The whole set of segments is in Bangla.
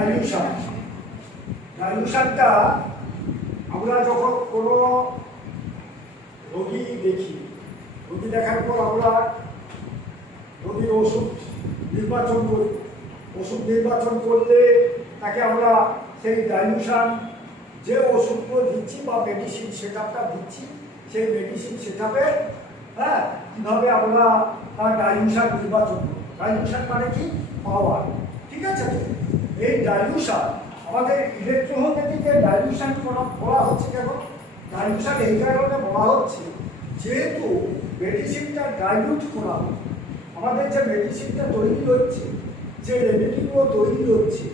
ডাইলিউশন। ডাইলিউশনটা আমরা যখন কোনো রোগী দেখি, রোগী দেখার পর আমরা রোগীর ওষুধ নির্বাচন করি। ওষুধ নির্বাচন করলে তাকে আমরা সেই ডাইলিউশন যে ওষুধগুলো দিচ্ছি বা মেডিসিন সেটআপটা দিচ্ছি, সেই মেডিসিন সেটআপে কীভাবে আমরা তার ডাইলিউশন নির্বাচন করি। ডাইলিউশন মানে কি? পাওয়ার। ঠিক আছে? এই ডাইলিউশন আমাদের ইলেকট্রোস্ট্যাটিকে ডাইলিউশন বলা হচ্ছে কেন? ডাইলিউশন এই কারণে বলা হচ্ছে যেহেতু মেডিসিনটা ডাইলিউট করা হয়, আমাদের যে মেডিসিনটা তৈরি হচ্ছে, যে রেমেডিগুলো তৈরি হচ্ছে,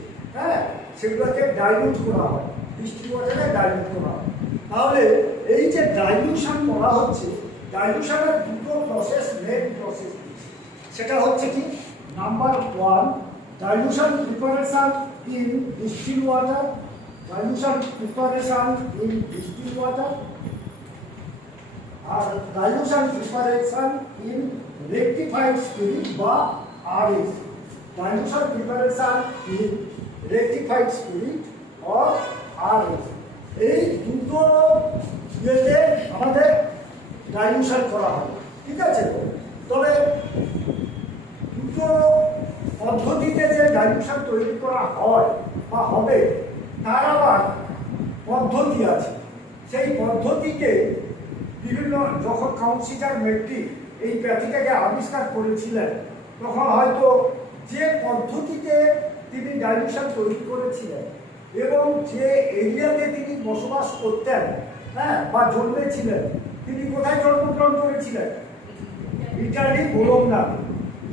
সেগুলোকে ডাইলিউট করা হয়, বৃষ্টি ওয়াটারে ডাইলিউট করা হয়। তাহলে এই যে ডাইলিউশন করা হচ্ছে, ডাইলিউশনের দুটো প্রসেস, মেন প্রসেস, সেটা হচ্ছে কি? Number one, dilution preparation in distilled water, dilution preparation in distilled water, or dilution preparation in rectified spirit বা RS, dilution preparation in rectified spirit or RS, এই দুটো ইয়েতে আমাদের ডাইলিউশন করা হয়। ঠিক আছে? তবে দুটো পদ্ধতিতে যে ডাইলিউশন তৈরি করা হয় বা হবে, তার আবার পদ্ধতি আছে। সেই পদ্ধতিকে বিভিন্ন, যখন কাউন্সিলর মেট্রিক এই প্যাথিটাকে আবিষ্কার করেছিলেন, তখন হয়তো যে পদ্ধতিতে তিনি ডাইলিউশন তৈরি করেছিলেন এবং যে এরিয়াতে তিনি বসবাস করতেন, বা জন্মেছিলেন, তিনি কোথায় জন্মগ্রহণ করেছিলেন? ইটালি বোলোগনাতে।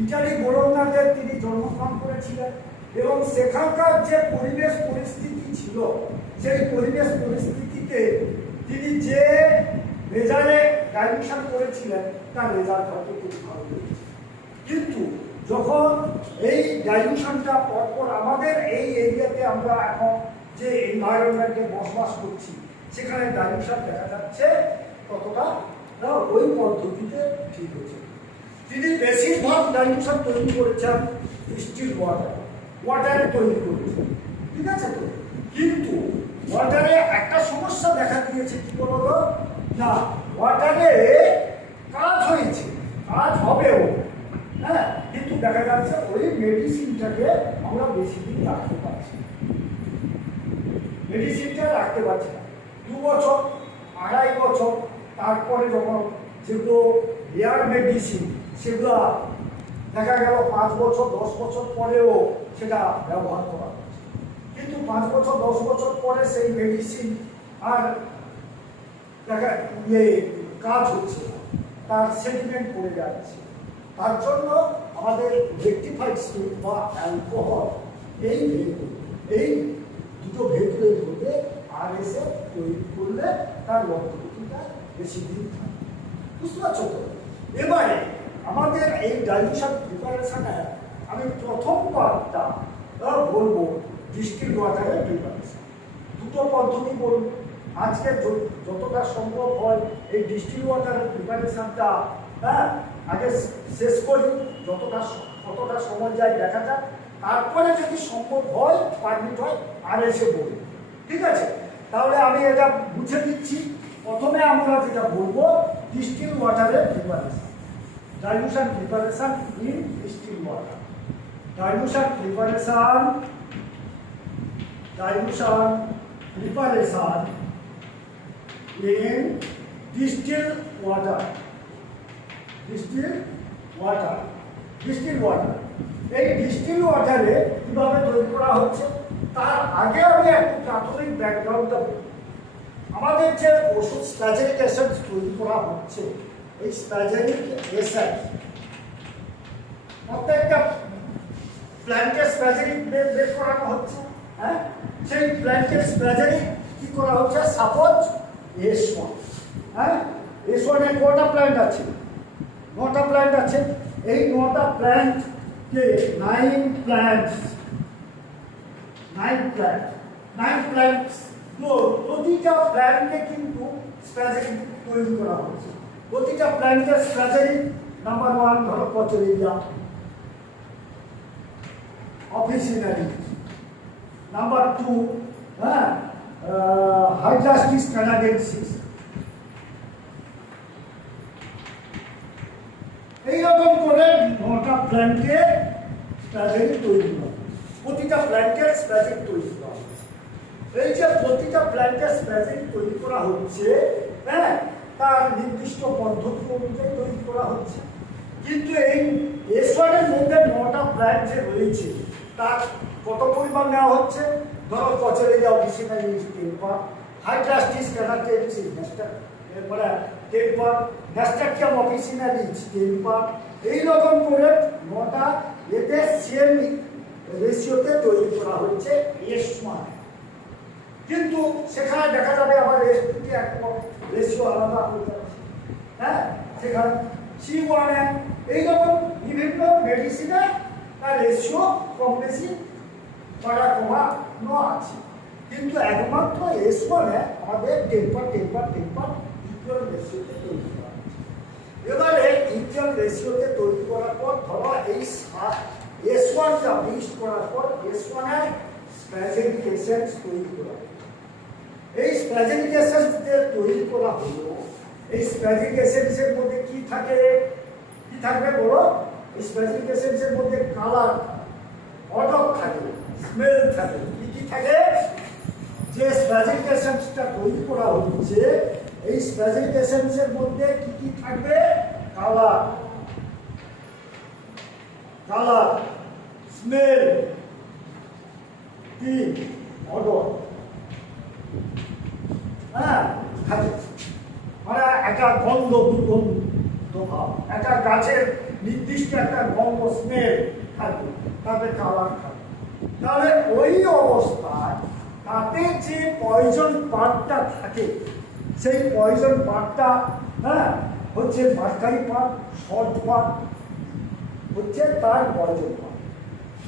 ইটালি বোলোগনাতে তিনি জন্মগ্রহণ করেছিলেন এবং সেখানকার যে পরিবেশ পরিস্থিতি ছিল, সেই পরিবেশ পরিস্থিতিতে তিনি যে রেজাল্টে ডাইলিউশন করেছিলেন, তার রেজাল্ট হয়তো খুব ভালো হয়েছে। কিন্তু যখন এই ডাইলিউশনটা পরপর আমাদের এই এরিয়াতে আমরা এখন যে এনভায়রনমেন্টে বসবাস করছি, সেখানে ডাইলিউশন দেখা যাচ্ছে ততটা ওই পদ্ধতিতে ঠিক হয়েছে। তিনি বেশিরভাগ ডাইলিউশন তৈরি করেছেন ডিস্টিলড ওয়াটারে তৈরি করেছেন। ঠিক আছে তো? কিন্তু ওয়াটারে একটা সমস্যা দেখা দিয়েছে, কি বলতো? না, ওয়াটারে কাজ হয়েছে, কাজ হবেও, কিন্তু দেখা যাচ্ছে ওই মেডিসিনটাকে আমরা বেশি দিন রাখতে পারছি, মেডিসিনটা রাখতে পারছি না। 2 বছর, 2.5 বছর, তারপরে যখন যেগুলো রেয়ার মেডিসিন, সেগুলো দেখা গেল 5 বছর 10 বছর পরেও সেটা ব্যবহার করা হচ্ছে। কিন্তু 5 বছর 10 বছর পরে সেই মেডিসিন আর দেখা কাজ হচ্ছে না, তার সেডিমেন্ট পড়ে যাচ্ছে। তার জন্য আমাদের রেকটিফাইড স্পিরিট বা অ্যালকোহল, এই দুটো ভেতরের মধ্যে RS তৈরি করলে তার লক্ষ্যটা বেশি দিন থাকে। বুঝতে পারছো তো? এবারে আমাদের এই ডাইলিউশন প্রিপারেশনে আমি প্রথম পার্টটা বলবো ডিস্টিলড ওয়াটারের প্রিপারেশন। দুটো পদ্ধতি বলবো। আজকে যতটা সম্ভব হয় এই ডিস্টিলড ওয়াটারের প্রিপারেশনটা আগে শেষ করি, কতটা সময় যায় দেখা যাক, তারপরে যদি সম্ভব হয়, পারমিট হয়, RS বলবো। ঠিক আছে? তাহলে আমি এটা বুঝে দিচ্ছি। প্রথমে আমরা যেটা বলবো, ডিস্টিলড ওয়াটারের preparation, dilution preparation in distilled water, dilution preparation in distilled water, এই ডিস্টিলড ওয়াটারে কিভাবে তৈরি করা হচ্ছে তার আগে আমি একটু প্রাথমিক ব্যাকগ্রাউন্ডটা বলি। আমাদের যে ওষুধ স্প্যাজেরিক অ্যাসিড তৈরি করা হচ্ছে, এই স্প্যাজেরিক অ্যাসিড প্রত্যেকটা প্ল্যান্টের স্প্যাজেরিক বের করানো হচ্ছে। সেই প্ল্যান্টের স্প্যাজেরিক কি করা হচ্ছে? সাপোজ S1, S1 এর কটা প্ল্যান্ট আছে? 9টা প্ল্যান্ট আছে। এই 9টা প্ল্যান্টকে 9 প্ল্যান্টস প্রতিটা প্ল্যান্টে কিন্তু স্প্যাজেরিক তৈরি করা হচ্ছে। প্রতিটা প্ল্যান্টের স্প্যাজেরিক নাম্বার 1 ধরো পচেরিয়া, অফিসিনারি, নাম্বার 2, হ্যাঁ, হাইড্রাস্টিস কানাডেন্সিস। এইরকম করে 9টা প্ল্যান্টে স্প্যাজেন তৈরি হয়, প্রতিটা প্ল্যান্টের স্প্যাজেন তৈরি করা হচ্ছে। এই যে প্রতিটা প্ল্যান্টের স্প্যাজেন তৈরি করা হচ্ছে, হ্যাঁ, তার নির্দিষ্ট পদ্ধতি অনুযায়ী তৈরি করা হচ্ছে। কিন্তু এই এসওয়ানের মধ্যে 9টা প্ল্যান্ট যে রয়েছে তার কত পরিমাণ নেওয়া হচ্ছে? ধরো কচেরিয়া অফিসিনাল টেম্পার, হাইড্রাস্টিস কানাডেন্সিস মানে টেম্পার, ন্যাস্টাকিয়াম অফিসিনালিস টেম্পার, এইরকম করে 9টা এতে সেম রেশিওতে তৈরি করা হচ্ছে এস1। কিন্তু সেখানে দেখা যাবে আবার এস2 একদম রেশিও আলাদা হয়ে যাচ্ছে, হ্যাঁ, সেখানে C1 এইরকম বিভিন্ন মেডিসিনে তার রেশিও কম বেশি বাড়া কমানো আছে। কিন্তু একমাত্র এস1 আমাদের টেম্পার ইকুয়াল রেশিওতে তৈরি করা হচ্ছে। এবারে ইকুয়াল রেশিওতে তৈরি করার পর ধরো এই এস1 টা মিক্সড করার পর এস1 এর স্প্যাজেনিক এসেন্স তৈরি করা হলো। এই স্প্যাজেনিক এসেন্স দিয়ে তৈরি করা হলো। এই স্প্যাজেনিক এসেন্সের মধ্যে কি থাকে? কি থাকবে বলো? এই স্প্যাজেনিক এসেন্সের মধ্যে কালার, অডর থাকে, স্মেল থাকে। কি থাকে? যে স্প্যাজেনিক এসেন্সটা তৈরি করা হচ্ছে এই স্প্যাজেনিক এসেন্সের মধ্যে কি থাকবে? কালার, স্মেল, কি, অডর, হ্যাঁ, থাকে। মানে একটা গন্ধ, দুর্গন্ধ ভাব, একটা গাছের নির্দিষ্ট একটা গন্ধ, স্মেল থাকবে, তাতে কালার থাকবে। তাহলে ওই অবস্থায় তাতে যে পয়জন পার্টটা থাকে সেই পয়জন পার্টটা, হ্যাঁ, হচ্ছে মার্কারি পার্ট, সল্ট পার্ট হচ্ছে তার পয়জন পার্ট।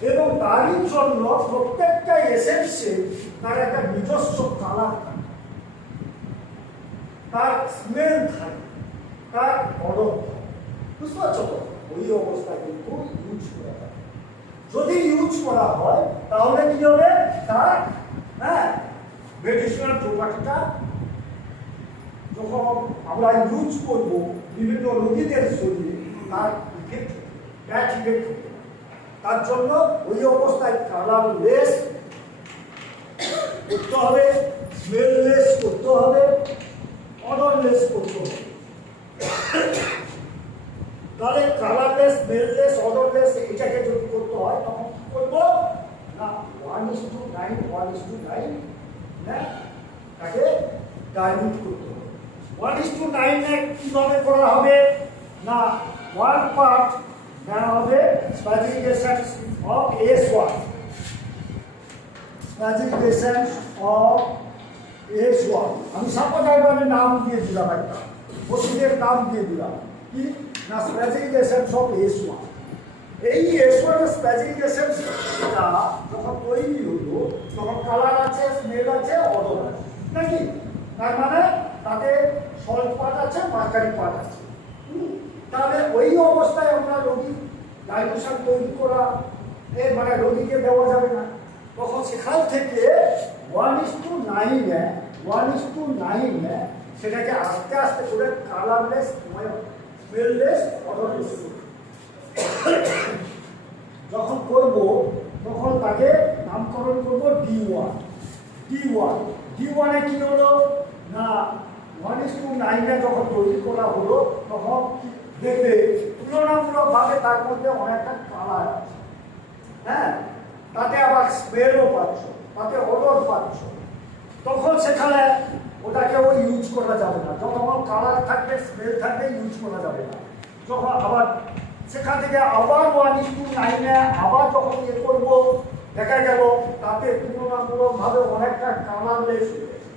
এবং তারই জন্য প্রত্যেকটা এসেন্সে তার একটা নিজস্ব কালার থাকে, তার স্মেল থাকে, তার অডর থাকে। বুঝতে পারছো তো? ওই অবস্থায় কিন্তু ইউজ করা হয়। যদি ইউজ করা হয় তাহলে কি হবে? তার, হ্যাঁ, মেডিসিনাল প্রপার্টিটা যখন আমরা ইউজ করব বিভিন্ন রোগীদের শরীরে তার ইফেক্ট, ব্যাড ইফেক্ট হবে। তার জন্য ওই অবস্থায় কালারলেস করতে হবে, স্মেললেস করতে হবে, অডরলেস করতে হবে। তাহলে কালারলেস, স্মেললেস, অডরলেস এটাকে যদি করতে হয় তখন কি করবো না 1:9 তাকে ডাইলিউট করতে হবে। 1:9 কিভাবে করা হবে না 1 পার্ট নেওয়া হবে স্প্যাজেনিক এসেন্স অফ S1, স্প্যাজেনিক এসেন্স অফ S1। আমি সাপোজাইভারের নাম দিয়ে দিলাম, একটা ওষুধের নাম দিয়ে দিলাম কি না স্প্যাজেনিক এসেন্স অফ S1। এই S1 এর স্প্যাজেনিক এসেন্সটা যখন তৈরি হলো তখন কালার আছে, স্মেল আছে, অডর আছে, নাকি? তার মানে তাতে সল্ট পার্ট আছে, মার্কারি পার্ট আছে। তাহলে ওই অবস্থায় আমরা রোগী ডাইলুশন তৈরি করা মানে রোগীকে দেওয়া যাবে না। তখন সেখান থেকে 1:9 সেটাকে আস্তে আস্তে করে কালারলেস, স্মেললেস, অডরলেস যখন করব তখন তাকে নামকরণ করব D1। D1 এ কি হলো না 1:9 যখন তৈরি করা হলো তখন দেখবে তুলনামূলকভাবে তার মধ্যে অনেকটা কালার আছে, হ্যাঁ, তাতে আবার স্মেলও পাচ্ছ, তাতে অডর পাচ্ছ। তখন সেখানে ওটাকে ওই ইউজ করা যাবে না। যখন কালার থাকবে, স্মেল থাকবে, ইউজ করা যাবে না। যখন আবার সেখান থেকে আবার 1:9 আবার যখন ইয়ে করবো দেখা গেল তাতে তুলনামূলকভাবে অনেকটা কালারলেস হয়ে গেছে,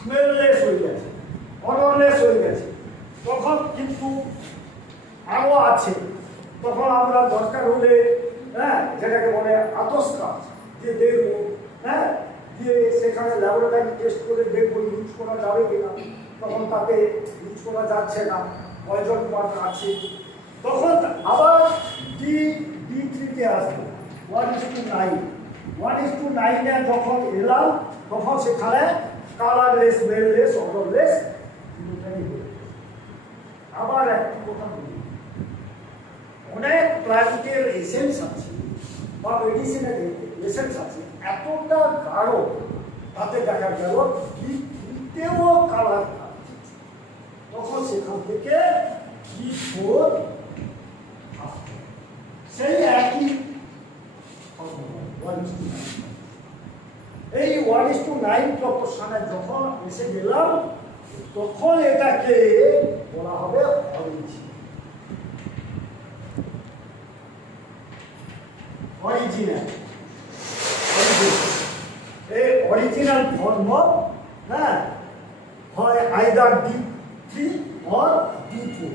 স্মেললেস হয়ে গেছে, অডরলেস হয়ে গেছে। তখন কিন্তু আরও আছে, তখন আমরা দরকার হলে, হ্যাঁ, যেটাকে বলে আতস্কাচ দিয়ে দেখবো, হ্যাঁ, দিয়ে সেখানে ল্যাবরেটরি টেস্ট করে দেখবো ইউজ করা যাবে কিনা। তখন তাতে ইউজ করা যাচ্ছে না, পয়জন পার্ট আছে। তখন আবার D3-তে আসবে 1:9। 1:9 যখন এলাম তখন সেখানে কালারলেস, স্মেললেস, অডরলেস দুটোটাই হয়ে গেছে। আবার একটি কথা বলি, অনেক প্লান্টের এসেন্স আছে বা মেডিসিনের এসেন্স আছে, এতটা গাঢ় তাতে দেখা গেল দিতেও কালার থাকছে, তখন সেখান থেকে কি ফোর সেই একই এই 1:9 প্রপোর্শনে যখন এসে গেলাম তখন এটাকে বলা হবে অরিজিনাল। এই অরিজিনাল ফর্ম হ্যাঁ হয় আইদার D3 অর D4।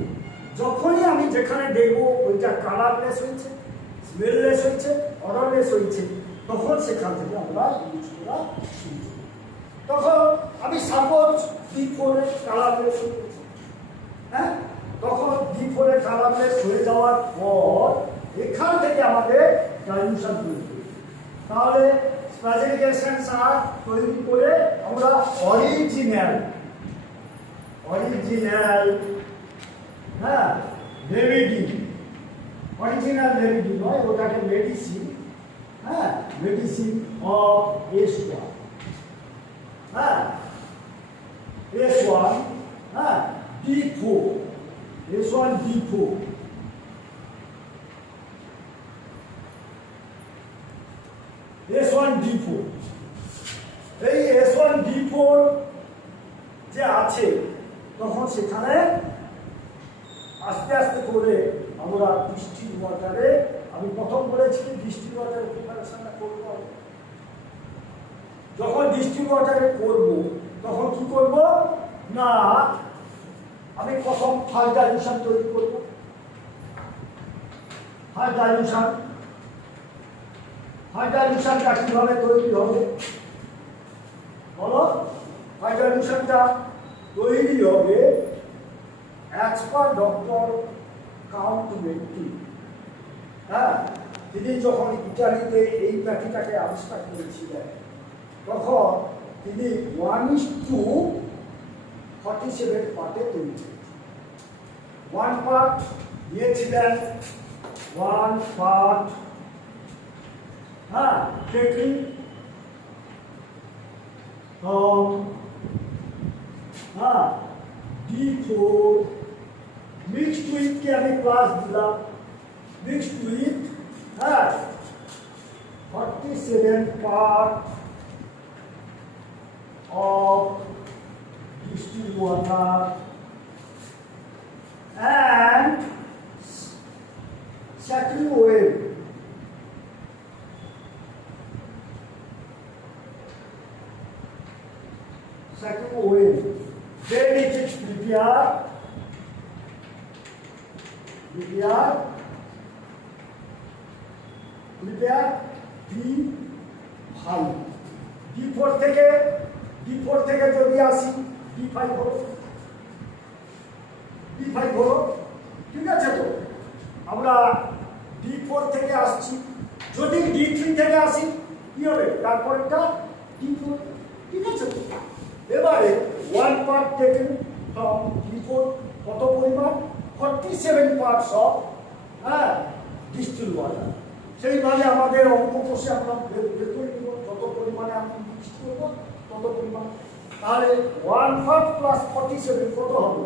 যখনই আমি যেখানে দেখবো ওইটা কালারলেস হয়েছে, স্মেললেস হয়েছে, অডরলেস হয়েছে, তখন সেখান থেকে আমরা ইউজ করা শুরু করি। তখন আমি সাপোজ D4 কালারলেস হয়েছে, হ্যাঁ, তখন D4 কালারলেস হয়ে যাওয়ার পর এখান থেকে আমাদের ডাইলুশন তৈরি করি। তাহলে স্প্যাজেটিক এসেন্স আর তৈরি করে আমরা অরিজিনাল হ্যাঁ রেমেডি, অরিজিনাল রেমেডি নয়, ওটাকে মেডিসিন, হ্যাঁ মেডিসিন অফ S1, হ্যাঁ S1, হ্যাঁ D4, S1 D4, S1 D4। এই S1 D4 যে আছে তখন সেখানে আস্তে আস্তে করে আমরা ডিস্টিল ওয়াটারে, আমি প্রথম বলেছি ডিস্টিল ওয়াটারে প্রিপারেশনটা করব। যখন ডিস্টিল ওয়াটারে করব তখন কি করব না, আমি প্রথম ফার্স্ট ডাইলুশন তৈরি করব। ফার্স্ট ডাইলুশনটা কিভাবে তৈরি হবে বলো? ফার্স্ট ডাইলুশনটা তৈরি হবে as per doctor count mentee. হ্যাঁ, তিনি যখন ইটালিতে এই প্যাটিটাকে আবিষ্কার করেছিলেন তখন তিনি 1:47 পার্টে তৈরি করেছিলেন। 1 পার্ট দিয়েছিলেন, 1 পার্ট হ্যাঁ taking from D4 mixed with কে আমি ক্লাস দিলাম, mixed with 47 part of distilled water and settling oil. Second oil, then it is prepared D5, D4 থেকে যদি আসি D5 হলো, ঠিক আছে? তো আমরা D4 থেকে আসছি, যদি D3 থেকে আসি কি হবে? তারপরটা D4, ঠিক আছে? তো এবারে 1 পার্ট টেকেন ফ্রম D4 কত পরিমাণ? 47 পার্টস অফ ডিস্টিল ওয়াটার। সেইভাবে আমাদের অঙ্ক কষে আমরা বের করে নিব, যত পরিমাণে আমি মিক্স করবো তত পরিমাণ। তাহলে 1 পার্ট প্লাস 47 কত হবে?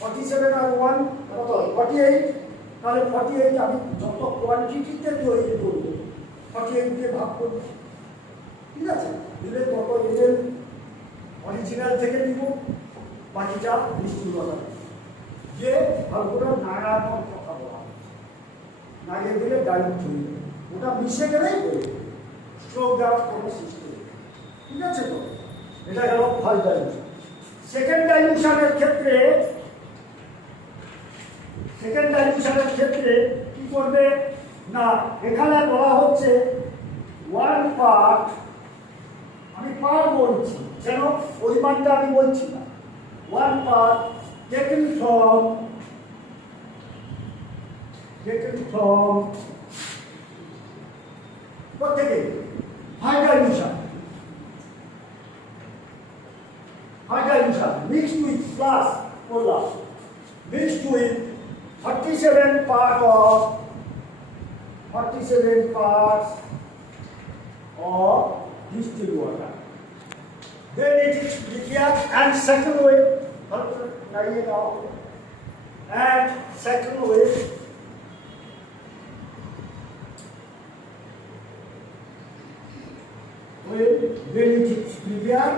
47 আর 1 কত? 48। তাহলে 48 আমি যত কোয়ান্টিটিতে তৈরি করবো 48 দিয়ে ভাগ করবো, ঠিক আছে? দিলে তত এল অরিজিনাল থেকে নিব, বাকিটা ডিস্টিল ওয়াটার যে ভালো করে নাড়ানোর কথা বলা হচ্ছে। নাড়িয়ে দিলে ডাইলুট হয়ে যাবে, ওটা মিশে গেলেই হয়ে স্ট্রোক দেওয়ার কোনো সিস্টেম, ঠিক আছে? তো এটা গেল ফার্স্ট ডাইলুশন। সেকেন্ড ডাইলুশনের ক্ষেত্রে কি করবে না, এখানে বলা হচ্ছে 1 পার্ট, আমি পার বলছি যেন পরিমাণটা আমি বলছি না, 1 পার্ট taken from কোথেকে dilution. High dilution mixed with plus polar mixed with 47 parts of distilled water. Then it is prepared and second way, and second way when it is prepared,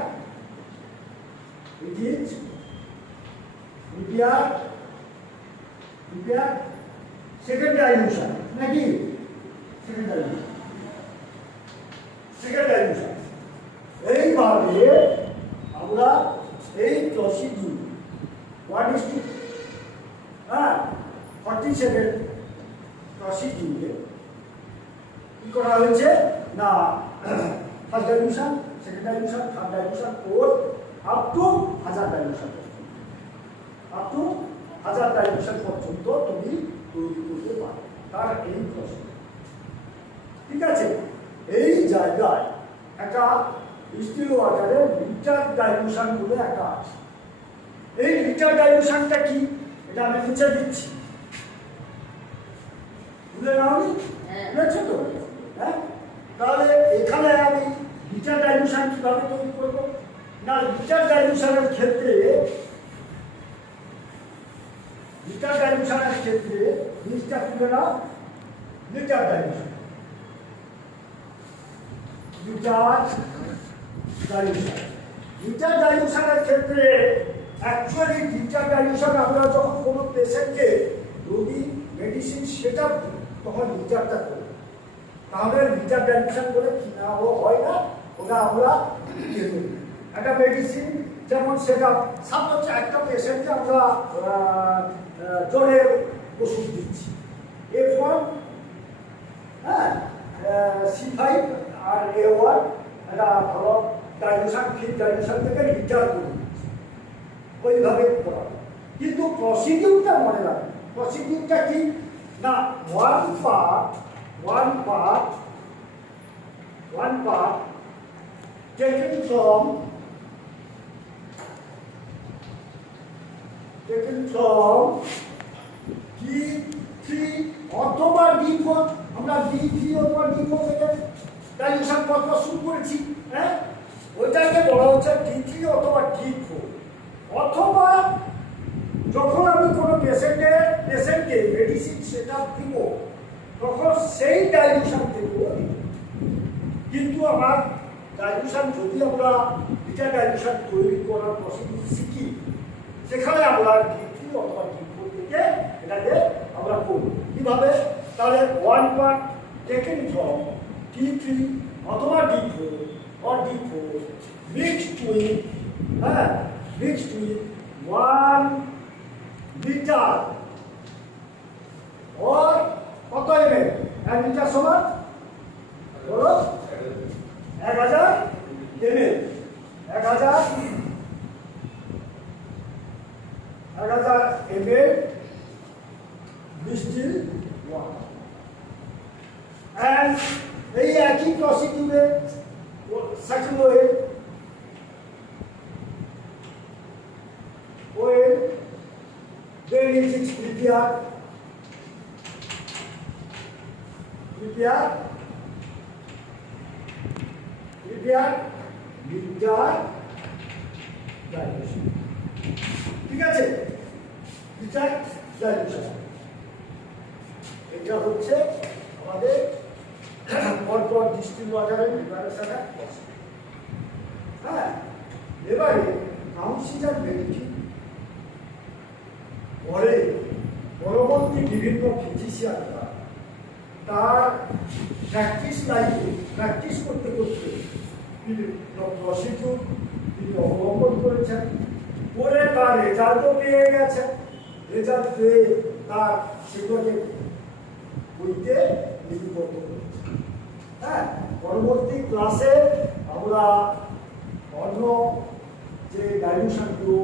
second dilution, second dilution. এইভাবে আমরা এই প্রসিডিউর 1:47 প্রসিডিউরে কি করা হয়েছে না first dilution, second dilution, third dilution, fourth up to 1000 dilution, up to 1000 dilution পর্যন্ত তুমি তৈরি করতে পারো তার এই প্রসিডিউর। ঠিক আছে, এই জায়গায় একটা ডিস্টিল ওয়াটারের লিটার ডাইলুশন বলে একটা আছে। এই লিটার ডাইলুশনটা কি এটা আমি মুছে দিচ্ছি, বুঝলে না? আমি বুঝেছো তো? হ্যাঁ, তাহলে এখানে আমি লিটার ডাইলুশন কিভাবে তৈরি করবো না, লিটার ডাইলুশনের ক্ষেত্রে জিনিসটা তুলে নাও। লিটার ডাইলুশন, লিটার ডাইলুশনের ক্ষেত্রে অ্যাকচুয়ালি লিটার ডাইলুশন আমরা যখন কোনো পেশেন্টকে রোগী মেডিসিন সেটা তখন লিটারটা করি, তাহলে লিটার ডাইলুশন বলে কিনা হয় না, ওটা আমরা একটা মেডিসিন যেমন সেটা সাপোজ একটা পেশেন্টকে আমরা জ্বরের ওষুধ দিচ্ছি F1, হ্যাঁ, C5 আর A1, একটা ভালো ডাইলুশন ফিট ডাইলুশন থেকে লিটার করে দিচ্ছি, ওইভাবে করা। কিন্তু প্রসিডিউরটা মনে রাখবে, প্রসিডিউরটা কি না, one part taken from D3 অথবা D4, আমরা D3 অথবা D4 থেকে ডাইলুশন পদ্ধতি শুরু করেছি, হ্যাঁ, ওইটাকে বলা হচ্ছে D3 অথবা D4। অথবা যখন আমি কোনো পেশেন্টকে মেডিসিন সেটা দিব তখন সেই ডাইলুশন দেব, কিন্তু আমার ডাইলুশন যদি আমরা লিটার ডাইলুশন তৈরি করার প্রসিডিউর শিখি সেখানে আমরা D3 অথবা D4 থেকে এটাকে আমরা করব। কিভাবে? তাহলে one part taken from D3 অথবা D4 or D4 mixed with 1 liter or কত ml? 1 লিটার সমান বলো 1000 ml, 1000 ml distilled water, and এই একই প্রসিডিউরে second oil then it is prepared litre dilution. ঠিক আছে, লিটার ডাইলুশন এটা হচ্ছে আমাদের পরপর ডিস্টিল ওয়াটারের প্রিপারেশনের প্রসেস। হ্যাঁ, এবারে কাউন্সিলার বেনিফিট পরে পরবর্তী বিভিন্ন ফিজিশিয়ানরা তার প্র্যাকটিস লাইফে প্র্যাকটিস করতে করতে প্রসিডিউর তিনি অবলম্বন করেছেন, করে তার রেজাল্টও পেয়ে গেছেন, রেজাল্ট পেয়ে তার সেগুলোকে বইতে লিপিবদ্ধ করেছে। হ্যাঁ, পরবর্তী ক্লাসে আমরা অন্য যে ডাইলুশনগুলো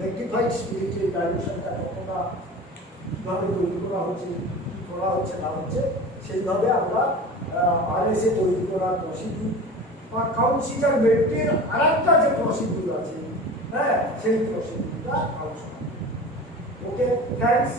রেকটিফাইড স্পিরিটের ডাইলুশনটা কতটা কীভাবে তৈরি করা হচ্ছে, কী করা হচ্ছে না হচ্ছে, সেইভাবে আমরা আরএসএ তৈরি করার প্রসিডিউর বা কাউন্সিলরমেন্টের আরেকটা যে প্রসিডিউর আছে, হ্যাঁ, সেই প্রসিডিউরটা আলোচনা। ওকে, থ্যাঙ্কস।